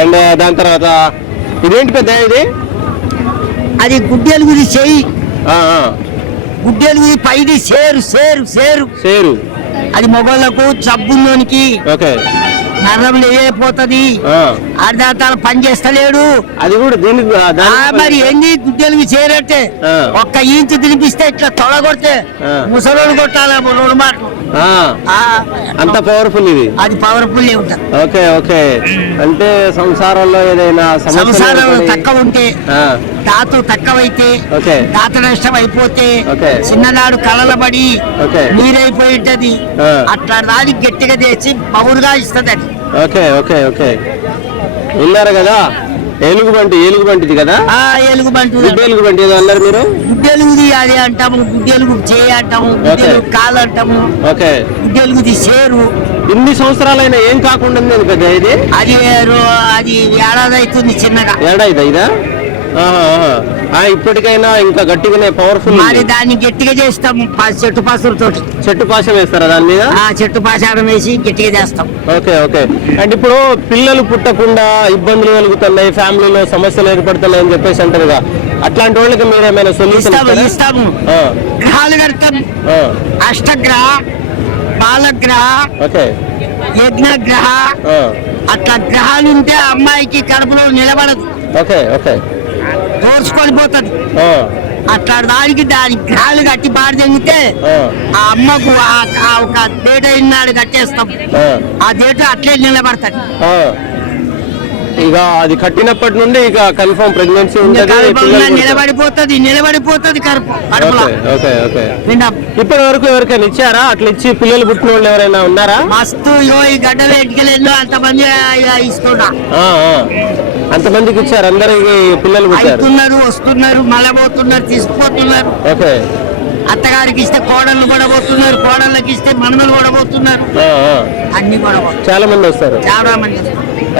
And దాని తర్వాత ఇదేంటి పెద్ద ఇది? అది గుడ్డెలుగుది చెయ్యి ఆ, ఆ, గుడ్డెలుగుది పైది సేరు సేరు సేరు. సేరు. అది మొగోళ్ళకు చబ్బుల్లోనికి ఓకే. నర్రంలో ఏపోతుంది ఆ, అర్ధాతాలు పని చేస్తలేడు. అది కూడా మరి ఏంది గుడ్డెలుగు చేరట్టే. ఒక్క ఇంచు తినిపిస్తే ఇట్లా తొడగొడితే ఆ. ముసలోడు కొట్టాలి? రెండు మాటలు. అంత పవర్ఫుల్ ఇది. అది పవర్ఫుల్ ఉంటుంది. Okay okay. అంటే సంసారంలో ఏదైనా సంసారం తక్కువ ఉంటే ఆ, దాతు తక్కువైతే ఓకే. దాత నష్టం అయిపోతే ఓకే. చిన్ననాడు కలలబడి ఓకే. నీరైపోయి ఉంటది. అట్లా దానికి గట్టిగా తెచ్చి పౌరుగా ఇస్తుంది అది ఓకే ఓకే ఓకే. విన్నారు కదా? ఏలుగుబంటి ఏలుగుబంటిది కదా? ఆ ఎలుగు బంటు గుడ్డ ఏలుగుబంటి ఏదో అన్నారు మీరు? గుడ్డెలుగుది అది అంటాము గుడ్డెలుగు చేయి అంటాము గుడ్డెలుగు కాలు అంటాము ఓకే. గుడ్డెలుగుది చేరు ఇన్ని సంవత్సరాలైనా ఏం కాకుండా ఉంది పెద్ద ఇది? అది అది ఏడాది అవుతుంది చిన్నగా. ఏడాది ఇదా? ఇప్పటికైనా ఇంకా గట్టిగానే పవర్ఫుల్ మరి దాన్ని గట్టిగా చేస్తాము చెట్టు పసులతోటి చెట్టు పాశం వేస్తారా దాని మీద? ఆ చెట్టు పాషాణం వేసి గట్టిగా చేస్తాం. Okay okay. అండ్ ఇప్పుడు పిల్లలు పుట్టకుండా ఇబ్బందులు కలుగుతున్నాయి ఫ్యామిలీలో సమస్యలు ఏర్పడుతున్నాయి అని చెప్పేసి అంటారుగా. అట్లాంటి వాళ్ళకి మీరు ఏమైనా సొల్యూషన్ ఇస్తాము గ్రహాలు కడతాం. అష్టగ్రహ బాలగ్రహ ఓకే. యజ్ఞగ్రహ. అట్లా గ్రహాలు ఉంటే అమ్మాయికి కడుపులో నిలబడదు. Okay okay. తోర్చుకొని పోతుంది. అట్లా దానికి దాని గ్రహాలు కట్టి బారి తెంగితే ఆ, అమ్మకు ఆ- ఒక డేట ఇన్నాడు కట్టేస్తాం. ఆ, డేట అట్లే నిలబడతాది. ఆ. ఇక అది కట్టినప్పటి నుండి ఇక కన్ఫర్మ్ ప్రెగ్నెన్సీ. నిలబడిపోతుంది నిలబడిపోతుంది ఇప్పటి వరకు ఎవరికైనా ఇచ్చారా? అట్లా ఇచ్చి పిల్లలు పుట్టిన వాళ్ళు ఎవరైనా ఉన్నారా? మస్తు ఈ గడ్డలు ఎట్టుకెళ్ళి అంతమంది ఇస్తున్నా. అంతమందికి ఇచ్చారు అందరికి పిల్లలు అవుతున్నారు వస్తున్నారు మళ్ళీ పోతున్నారు తీసుకుపోతున్నారు ఓకే అత్తగారికి ఇస్తే కోడళ్ళు కూడా పోతున్నారు కోడళ్ళకి ఇస్తే మనమలు కూడా పోతున్నారు. అన్ని కూడా. చాలా మంది వస్తారు చాలా మంది.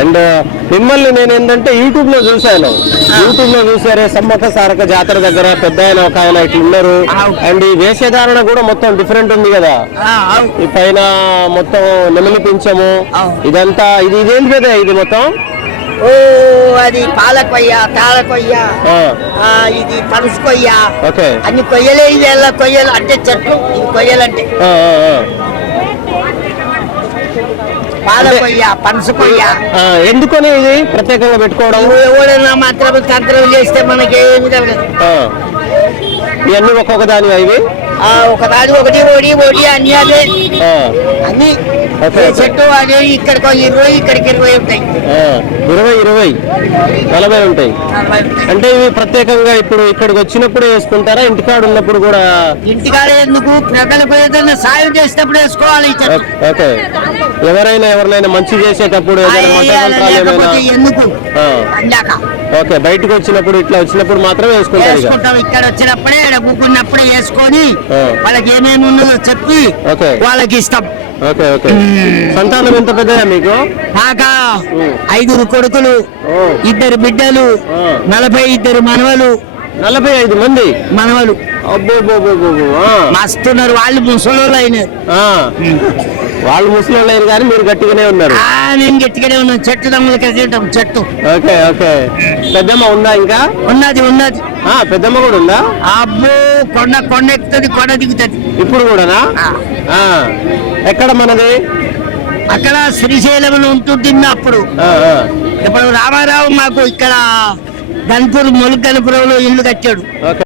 అండ్ మిమ్మల్ని నేను ఏంటంటే యూట్యూబ్లో చూశాను యూట్యూబ్లో చూసారే సమ్మక్క సారక జాతర దగ్గర పెద్ద ఆయన ఒక ఆయన ఇట్లా ఉన్నారు అండ్ ఈ వేషధారణ కూడా మొత్తం డిఫరెంట్ ఉంది కదా. ఈ పైన మొత్తం నెమలి పింఛము అవును. ఇదంతా ఇది ఇదేంటి కదా ఇది మొత్తం ఓ అది పాల కొయ్య తాళ కొయ్య ఆ, ఆ, ఇది పనస కొయ్య అన్ని కొయ్యలే ఇవి ఎలా కొయ్యలు? అంటే చెట్లు ఇవి కొయ్యలంటే. ఆ, ఆ, ఆ. పాల అంటే- కొయ్య పనస కొయ్య ఆ, ఎందుకని ఇది ప్రత్యేకంగా పెట్టుకోవడం? ఎవడైనా మాత్రం తంత్రం చేస్తే మనకి ఏమి ఆ. ఇవన్నీ ఒక్కొక్క దాని ఇవి? ఆ, ఒక దాడి ఒకటి ఓడి ఓడి అన్ని అదే. అన్ని. చెట్టు అదే ఇక్కడికి ఇరవై ఇక్కడికి ఇరవై ఉంటాయి. ఇరవై ఇరవై. నలభై ఉంటాయి. అంటే ఇవి ప్రత్యేకంగా ఇప్పుడు ఇక్కడికి వచ్చినప్పుడు వేసుకుంటారా? ఇంటికాడ ఉన్నప్పుడు కూడా ఇంటికాడ ఎందుకు? ప్రజలకు ఏదైనా సాయం చేసేటప్పుడు వేసుకోవాలి ఓకే ఎవరైనా ఎవరినైనా మంచి చేసేటప్పుడు ఎందుకు? ఓకే బయటకు వచ్చినప్పుడు ఇట్లా వచ్చినప్పుడు మాత్రం వేసుకుంటారు ఇక. వేసుకుంటాం. ఇక్కడ వచ్చినప్పుడే కూకున్నప్పుడే వేసుకొని. వాళ్ళకి ఏమేమి ఉన్నదో చెప్పి ఓకే. వాళ్ళకి ఇస్తాం. ఓకే ఓకే సంతానం ఎంత పెద్దదా మీకు కాక ఉమ్. ఐదుగురు కొడుకులు. ఇద్దరు బిడ్డలు. నలభై ఇద్దరు మనవలు నలభై ఐదు మంది మనవలు అబ్బో. మస్తున్నారు వాళ్ళు ముసలోళ్ళు అయినారు. వాళ్ళు ముసలి లేరు కానీ మీరు గట్టిగానే ఉన్నారు. నేను గట్టిగానే ఉన్నాను. చెట్టు దమ్ములకి తింటాం చెట్టు. Okay okay. పెద్దమ్మ ఉందా ఇంకా? ఉన్నది ఉన్నది. ఆ పెద్దమ్మ కూడా ఉందా? అబ్బో కొండ కొండ ఎక్కుతుంది కొండ దిగుతుంది. ఇప్పుడు కూడానా. ఆ. ఎక్కడ మనది? అక్కడ శ్రీశైలంలో ఉంటుంటుంది అప్పుడు. ఇప్పుడు రామారావు మాకు ఇక్కడ గన్పూర్ ములుగు గన్పురంలో ఇల్లు కట్టాడు. ఓకే.